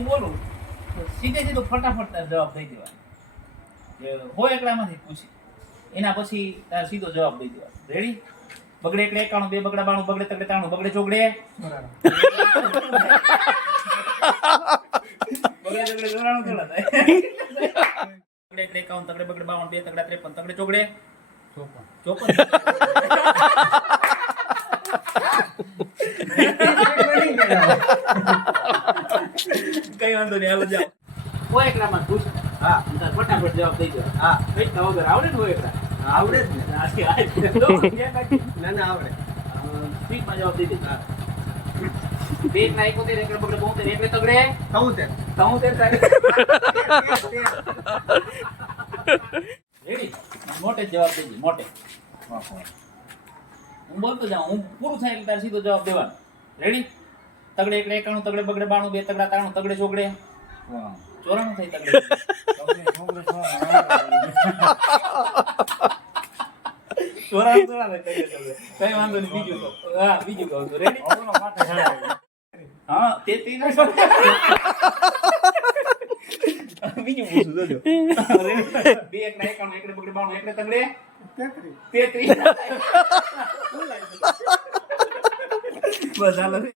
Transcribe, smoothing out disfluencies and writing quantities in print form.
હું બોલું તો સીધે સીધું ફટાફટ તારે જવાબ દઈ દેવાનો. જે હોય એકડામાંથી પૂછી એના પછી તારે સીધો જવાબ દઈ દેવાનો. રેડી? બગડે એકડે 91, બે બગડા 92, બગડે તગડે 93, બગડે ચોગડે બગડે તગડે 94 થોડા થાય. બગડે એકડે 51, તગડે બગડે 52, બે તગડા 53, તગડે ચોગડે 54. કઈ વાંધો નહીં, હાલો જાઓ. હોય એકડામાં પૂછ. હા, તાર ફટાફટ જવાબ દઈ દો. હા, એટલા વગર આવડે ને હોય એકડા? આવડે જ ને. ના આવડે. સ્પીડમાં જવાબ દઈ દે. હા. 2 એકડા 71, એકડા બગડે 72, એકડે તગડે 73. રેડી? મોટે જવાબ દેજે, મોટે. હું બોલતો જાઉં, હું પૂરું થાય એટલે તારે સીધો જવાબ દેવાનો. રેડી? તગડે એકડે 91, તગડે બગડે 92, બે તગડા 93, તગડે ચોગડે 94 થાય. તગડે કઈ વાંધો નહીં. બીજું કહો. હા, બીજું કહું છું. રેડી? હા, 33. બીજું પૂછું જોજો. 2 એકડા 51, એકડે બગડે 92, એકડે તગડે 33. બસ હાલો.